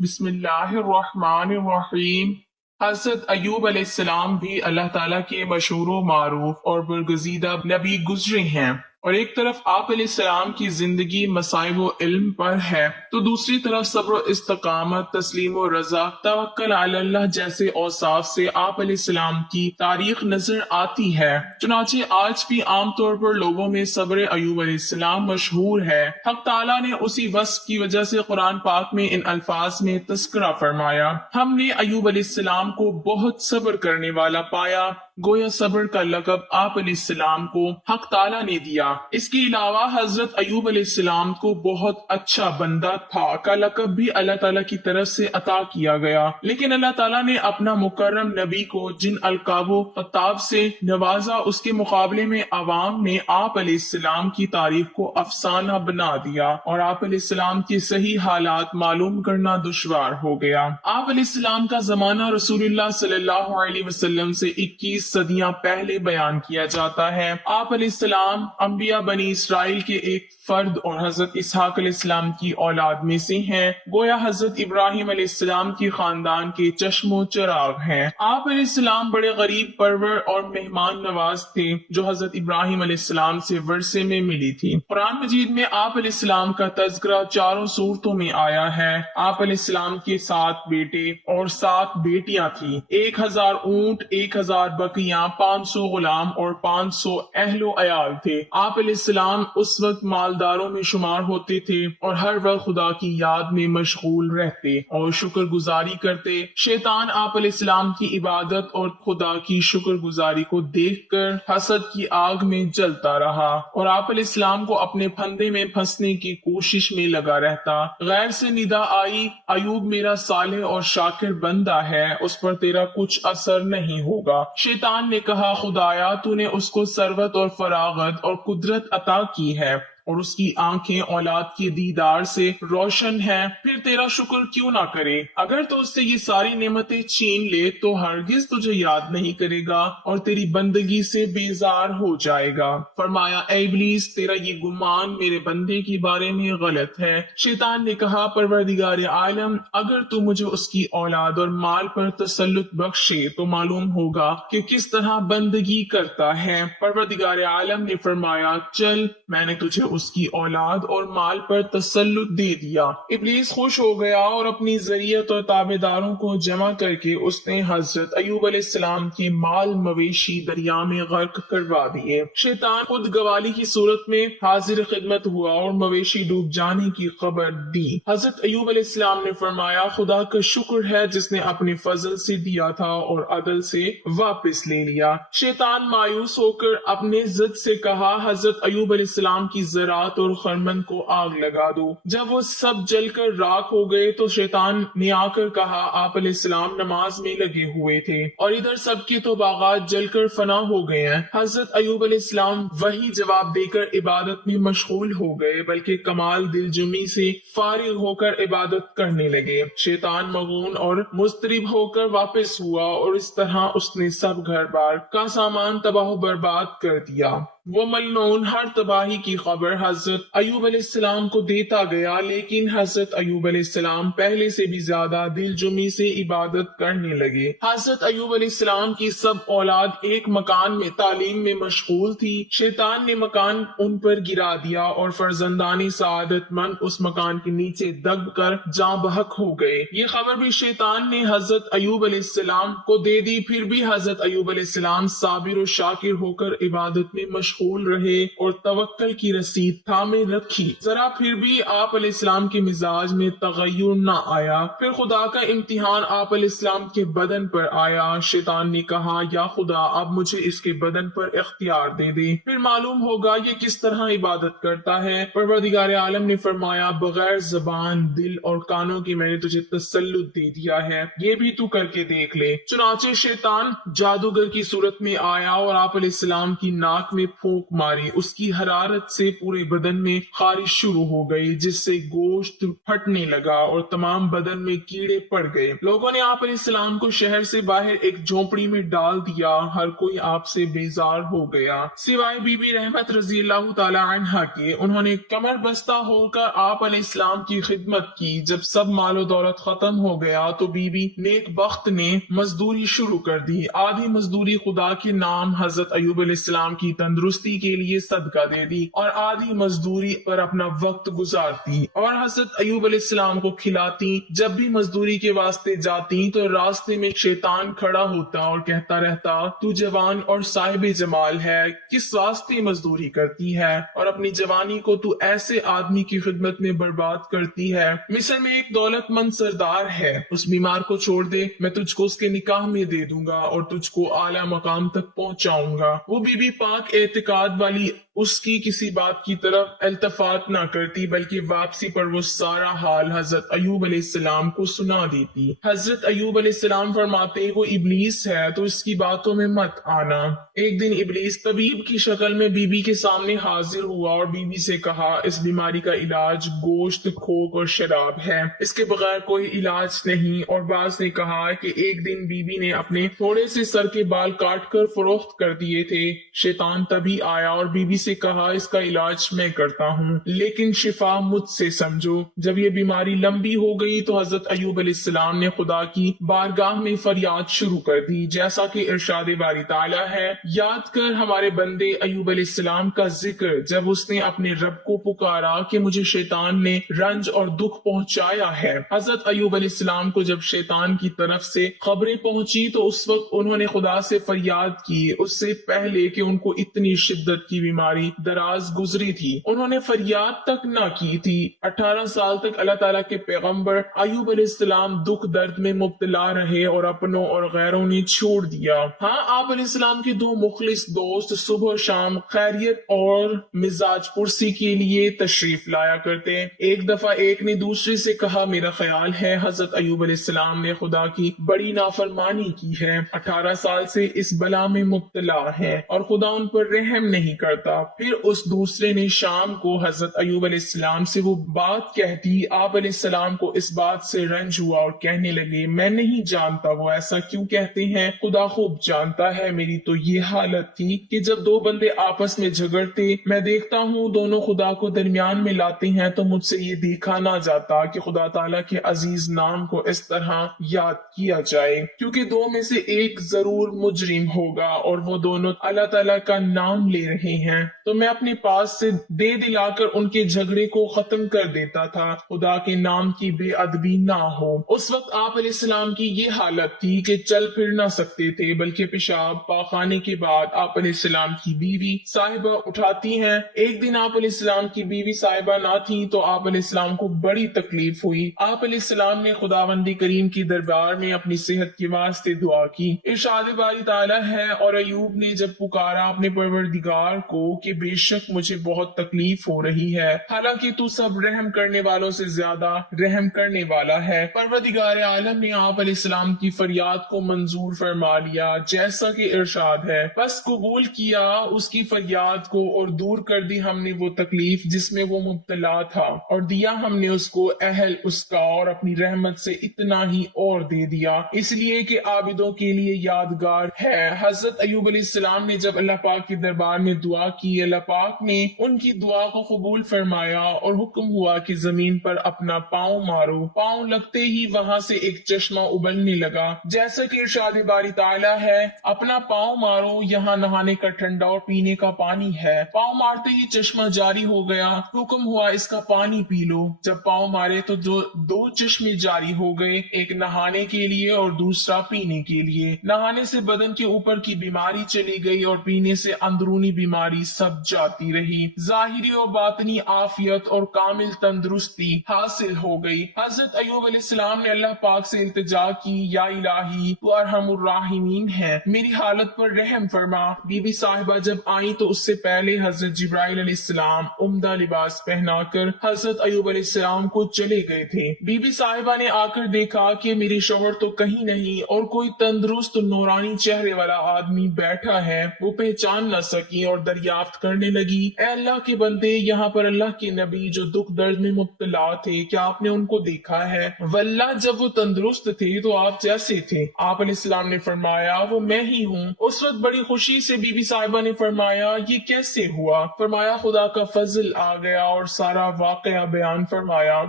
بسم اللہ الرحمن الرحیم۔ حضرت ایوب علیہ السلام بھی اللہ تعالیٰ کے مشہور و معروف اور برگزیدہ نبی گزرے ہیں، اور ایک طرف آپ علیہ السلام کی زندگی مصائب و علم پر ہے تو دوسری طرف صبر و استقامت، تسلیم و رضا، توکل علی اللہ جیسے اوصاف سے آپ علیہ السلام کی تاریخ نظر آتی ہے۔ چنانچہ آج بھی عام طور پر لوگوں میں صبر ایوب علیہ السلام مشہور ہے۔ حق تعالیٰ نے اسی وصف کی وجہ سے قرآن پاک میں ان الفاظ میں تذکرہ فرمایا، ہم نے ایوب علیہ السلام کو بہت صبر کرنے والا پایا۔ گویا صبر کا لقب آپ علیہ السلام کو حق تعالیٰ نے دیا۔ اس کے علاوہ حضرت ایوب علیہ السلام کو بہت اچھا بندہ تھا کا لقب بھی اللہ تعالیٰ کی طرف سے عطا کیا گیا، لیکن اللہ تعالیٰ نے اپنا مکرم نبی کو جن القاب و خطاب سے نوازا، اس کے مقابلے میں عوام نے آپ علیہ السلام کی تاریخ کو افسانہ بنا دیا اور آپ علیہ السلام کے صحیح حالات معلوم کرنا دشوار ہو گیا۔ آپ علیہ السلام کا زمانہ رسول اللہ صلی اللہ علیہ وسلم سے 21 صدیاں پہلے بیان کیا جاتا ہے۔ آپ علیہ السلام انبیاء بنی اسرائیل کے ایک فرد اور حضرت اسحاق علیہ السلام کی اولاد میں سے ہیں، گویا حضرت ابراہیم علیہ السلام کی خاندان کے چشم و چراغ ہیں۔ آپ علیہ السلام بڑے غریب پرور اور مہمان نواز تھے جو حضرت ابراہیم علیہ السلام سے ورثے میں ملی تھی۔ قرآن مجید میں آپ علیہ السلام کا تذکرہ چاروں صورتوں میں آیا ہے۔ آپ علیہ السلام کے 7 بیٹے اور 7 بیٹیاں تھیں، 1000 اونٹ، 1000 بکریاں، 500 غلام اور 500 اہل و عیال تھے۔ آپ علیہ السلام اس وقت مالداروں میں شمار ہوتے تھے اور ہر وقت خدا کی یاد میں مشغول رہتے اور شکر گزاری کرتے۔ شیطان آپ علیہ السلام کی عبادت اور خدا کی شکر گزاری کو دیکھ کر حسد کی آگ میں جلتا رہا اور آپ علیہ السلام کو اپنے پھندے میں پھنسنے کی کوشش میں لگا رہتا۔ غیر سے ندا آئی، ایوب میرا صالح اور شاکر بندہ ہے، اس پر تیرا کچھ اثر نہیں ہوگا۔ شیطان نے کہا، خدایا تو نے اس کو ثروت اور فراغت اور قدرت عطا کی ہے اور اس کی آنکھیں اولاد کے دیدار سے روشن ہیں، پھر تیرا شکر کیوں نہ کرے؟ اگر تو اس سے یہ ساری نعمتیں چھین لے تو ہرگز تجھے یاد نہیں کرے گا اور تیری بندگی سے بیزار ہو جائے گا۔ فرمایا، اے ابلیس، تیرا یہ گمان میرے بندے کے بارے میں غلط ہے۔ شیطان نے کہا، پروردگار عالم، اگر تو مجھے اس کی اولاد اور مال پر تسلط بخشے تو معلوم ہوگا کہ کس طرح بندگی کرتا ہے۔ پروردگار عالم نے فرمایا، چل، میں نے تجھے اس کی اولاد اور مال پر تسلط دے دیا۔ ابلیس خوش ہو گیا اور اپنی ذریت اور تابع داروں کو جمع کر کے اس نے حضرت ایوب علیہ السلام کے مال مویشی دریا میں غرق کروا دیے۔ شیطان خود گوالی کی صورت میں حاضر خدمت ہوا اور مویشی ڈوب جانے کی خبر دی۔ حضرت ایوب علیہ السلام نے فرمایا، خدا کا شکر ہے جس نے اپنے فضل سے دیا تھا اور عدل سے واپس لے لیا۔ شیطان مایوس ہو کر اپنے ضد سے کہا، حضرت ایوب علیہ السلام کی زراعت اور خرمن کو آگ لگا دو۔ جب وہ سب جل کر راکھ ہو گئے تو شیطان نے آ کر کہا، آپ علیہ السلام نماز میں لگے ہوئے تھے اور ادھر سب کے تو باغات جل کر فنا ہو گئے ہیں۔ حضرت ایوب علیہ السلام وہی جواب دے کر عبادت میں مشغول ہو گئے، بلکہ کمال دل جمی سے فارغ ہو کر عبادت کرنے لگے۔ شیطان مغون اور مضطرب ہو کر واپس ہوا اور اس طرح اس نے سب گھر بار کا سامان تباہ و برباد کر دیا۔ وہ ملعون ہر تباہی کی خبر حضرت ایوب علیہ السلام کو دیتا گیا، لیکن حضرت ایوب علیہ السلام پہلے سے بھی زیادہ دل جمی سے عبادت کرنے لگے۔ حضرت ایوب علیہ السلام کی سب اولاد ایک مکان میں تعلیم میں مشغول تھی۔ شیطان نے مکان ان پر گرا دیا اور فرزندان سعادت مند اس مکان کے نیچے دب کر جاں بحق ہو گئے۔ یہ خبر بھی شیطان نے حضرت ایوب علیہ السلام کو دے دی، پھر بھی حضرت ایوب علیہ السلام صابر و شاکر ہو کر عبادت میں مشغول رہے اور توکل کی رسید تھامے رکھی۔ ذرا پھر بھی آپ علیہ السلام کے مزاج میں تغیر نہ آیا۔ پھر خدا کا امتحان آپ علیہ السلام کے بدن پر آیا۔ شیطان نے کہا، یا خدا، اب مجھے اس کے بدن پر اختیار دے دے، پھر معلوم ہوگا یہ کس طرح عبادت کرتا ہے۔ پروردگار عالم نے فرمایا، بغیر زبان، دل اور کانوں کے میں نے تجھے تسلط دے دیا ہے، یہ بھی تو کر کے دیکھ لے۔ چنانچہ شیطان جادوگر کی صورت میں آیا اور آپ علیہ السلام کی ناک میں پھونک ماری، اس کی حرارت سے پورے بدن میں خارش شروع ہو گئی، جس سے گوشت پھٹنے لگا اور تمام بدن میں کیڑے پڑ گئے۔ لوگوں نے آپ علیہ السلام کو شہر سے باہر ایک جھونپڑی میں ڈال دیا، ہر کوئی آپ سے بیزار ہو گیا سوائے بی بی رحمت رضی اللہ تعالی عنہا کے۔ انہوں نے کمر بستہ ہو کر آپ علیہ السلام کی خدمت کی۔ جب سب مال و دولت ختم ہو گیا تو بی بی نیک بخت نے مزدوری شروع کر دی۔ آدھی مزدوری خدا کے نام حضرت ایوب علیہ السلام کی تندرستی کے لیے صدقہ دے دی اور آدھی مزدوری پر اپنا وقت گزارتی اور حضرت ایوب علیہ السلام کو کھلاتی۔ جب بھی مزدوری کے واسطے جاتی تو راستے میں شیطان کھڑا ہوتا اور کہتا رہتا، تو جوان اور صاحب جمال ہے، کس واسطے مزدوری کرتی ہے اور اپنی جوانی کو تو ایسے آدمی کی خدمت میں برباد کرتی ہے۔ مصر میں ایک دولت مند سردار ہے، اس بیمار کو چھوڑ دے، میں تجھ کو اس کے نکاح میں دے دوں گا اور تجھ کو اعلیٰ مقام تک پہنچاؤں گا۔ وہ بی بی پاک اعتقاد والی اس کی کسی بات کی طرف التفات نہ کرتی، بلکہ واپسی پر وہ سارا حال حضرت ایوب علیہ السلام کو سنا دیتی۔ حضرت ایوب علیہ السلام فرماتے، وہ ابلیس ہے تو اس کی باتوں میں مت آنا۔ ایک دن ابلیس طبیب کی شکل میں بی بی کے سامنے حاضر ہوا اور بی بی سے کہا، اس بیماری کا علاج گوشت، کھوک اور شراب ہے، اس کے بغیر کوئی علاج نہیں۔ اور بعض نے کہا کہ ایک دن بی بی نے اپنے تھوڑے سے سر کے بال کاٹ کر فروخت کر دیے تھے، شیطان تبھی آیا اور بی بی سے کہا، اس کا علاج میں کرتا ہوں لیکن شفا مجھ سے سمجھو۔ جب یہ بیماری لمبی ہو گئی تو حضرت ایوب علیہ السلام نے خدا کی بارگاہ میں فریاد شروع کر دی، جیسا کہ ارشاد باری تعالیٰ ہے، یاد کر ہمارے بندے ایوب علیہ السلام کا ذکر، جب اس نے اپنے رب کو پکارا کہ مجھے شیطان نے رنج اور دکھ پہنچایا ہے۔ حضرت ایوب علیہ السلام کو جب شیطان کی طرف سے خبریں پہنچی تو اس وقت انہوں نے خدا سے فریاد کی، اس سے پہلے کہ ان کو اتنی شدت کی بیماری دراز گزری تھی۔ انہوں نے فریاد تک نہ کی تھی۔ 18 سال تک اللہ تعالیٰ کے پیغمبر ایوب علیہ السلام دکھ درد میں مبتلا رہے اور اپنوں اور غیروں نے چھوڑ دیا۔ ہاں، آپ علیہ السلام کے دو مخلص دوست صبح و شام خیریت اور مزاج پرسی کے لیے تشریف لایا کرتے۔ ایک دفعہ ایک نے دوسرے سے کہا، میرا خیال ہے حضرت ایوب علیہ السلام نے خدا کی بڑی نافرمانی کی ہے، 18 سال سے اس بلا میں مبتلا ہے اور خدا ان پر رحم نہیں کرتا۔ پھر اس دوسرے نے شام کو حضرت ایوب علیہ السلام سے وہ بات کہہ دی۔ آپ علیہ السلام کو اس بات سے رنج ہوا اور کہنے لگے، میں نہیں جانتا وہ ایسا کیوں کہتے ہیں، خدا خوب جانتا ہے۔ میری تو یہ حالت تھی کہ جب دو بندے آپس میں جھگڑتے، میں دیکھتا ہوں دونوں خدا کو درمیان میں لاتے ہیں تو مجھ سے یہ دیکھا نہ جاتا کہ خدا تعالیٰ کے عزیز نام کو اس طرح یاد کیا جائے، کیونکہ دو میں سے ایک ضرور مجرم ہوگا اور وہ دونوں اللہ تعالیٰ کا نام لے رہے ہیں، تو میں اپنے پاس سے دے دلا کر ان کے جھگڑے کو ختم کر دیتا تھا، خدا کے نام کی بے ادبی نہ ہو۔ اس وقت آپ علیہ السلام کی یہ حالت تھی کہ چل پھر نہ سکتے تھے، بلکہ پیشاب پاخانے کے بعد آپ علیہ السلام کی بیوی صاحبہ اٹھاتی ہیں۔ ایک دن آپ علیہ السلام کی بیوی صاحبہ نہ تھی تو آپ علیہ السلام کو بڑی تکلیف ہوئی۔ آپ علیہ السلام نے خداوندی کریم کی دربار میں اپنی صحت کے واسطے دعا کی۔ ارشاد باری تعالیٰ ہے، اور ایوب نے جب پکارا اپنے پروردگار کو کہ بے شک مجھے بہت تکلیف ہو رہی ہے، حالانکہ تو سب رحم کرنے والوں سے زیادہ رحم کرنے والا ہے، پروردگار عالم نے آپ علیہ السلام کی فریاد کو منظور فرما لیا، جیسا کہ ارشاد ہے، بس قبول کیا اس کی فریاد کو اور دور کر دی ہم نے وہ تکلیف جس میں وہ مبتلا تھا، اور دیا ہم نے اس کو اہل اس کا، اور اپنی رحمت سے اتنا ہی اور دے دیا، اس لیے کہ عابدوں کے لیے یادگار ہے۔ حضرت ایوب علیہ السلام نے جب اللہ پاک کے دربار میں دعا کی، اللہ پاک نے ان کی دعا کو قبول فرمایا اور حکم ہوا کہ زمین پر اپنا پاؤں مارو۔ پاؤں لگتے ہی وہاں سے ایک چشمہ ابلنے لگا، جیسا کہ ارشاد باری تعالیٰ ہے، اپنا پاؤں مارو، یہاں نہانے کا ٹھنڈا اور پینے کا پانی ہے۔ پاؤں مارتے ہی چشمہ جاری ہو گیا، حکم ہوا اس کا پانی پی لو۔ جب پاؤں مارے تو دو چشمے جاری ہو گئے، ایک نہانے کے لیے اور دوسرا پینے کے لیے۔ نہانے سے بدن کے اوپر کی بیماری چلی گئی اور پینے سے اندرونی بیماری سب جاتی رہی، ظاہری اور باطنی عافیت اور کامل تندرستی حاصل ہو گئی۔ حضرت ایوب علیہ السلام نے اللہ پاک سے التجا کی، یا الہی تو ارحم الراحمین ہے، میری حالت پر رحم فرما۔ بی بی صاحبہ جب آئیں تو اس سے پہلے حضرت جبرائیل علیہ السلام عمدہ لباس پہنا کر حضرت ایوب علیہ السلام کو چلے گئے تھے۔ بی بی صاحبہ نے آ کر دیکھا کہ میرے شوہر تو کہیں نہیں اور کوئی تندرست نورانی چہرے والا آدمی بیٹھا ہے، وہ پہچان نہ سکی اور دریافت دریافت کرنے لگی، اے اللہ کے بندے، یہاں پر اللہ کے نبی جو دکھ درد میں مبتلا تھے، کیا آپ نے ان کو دیکھا ہے؟ واللہ جب وہ تندرست تھے تو آپ جیسے تھے۔ آپ علیہ السلام نے فرمایا وہ میں ہی ہوں۔ اس وقت بڑی خوشی سے بی بی صاحبہ نے فرمایا یہ کیسے ہوا؟ فرمایا خدا کا فضل آ گیا اور سارا واقعہ بیان فرمایا۔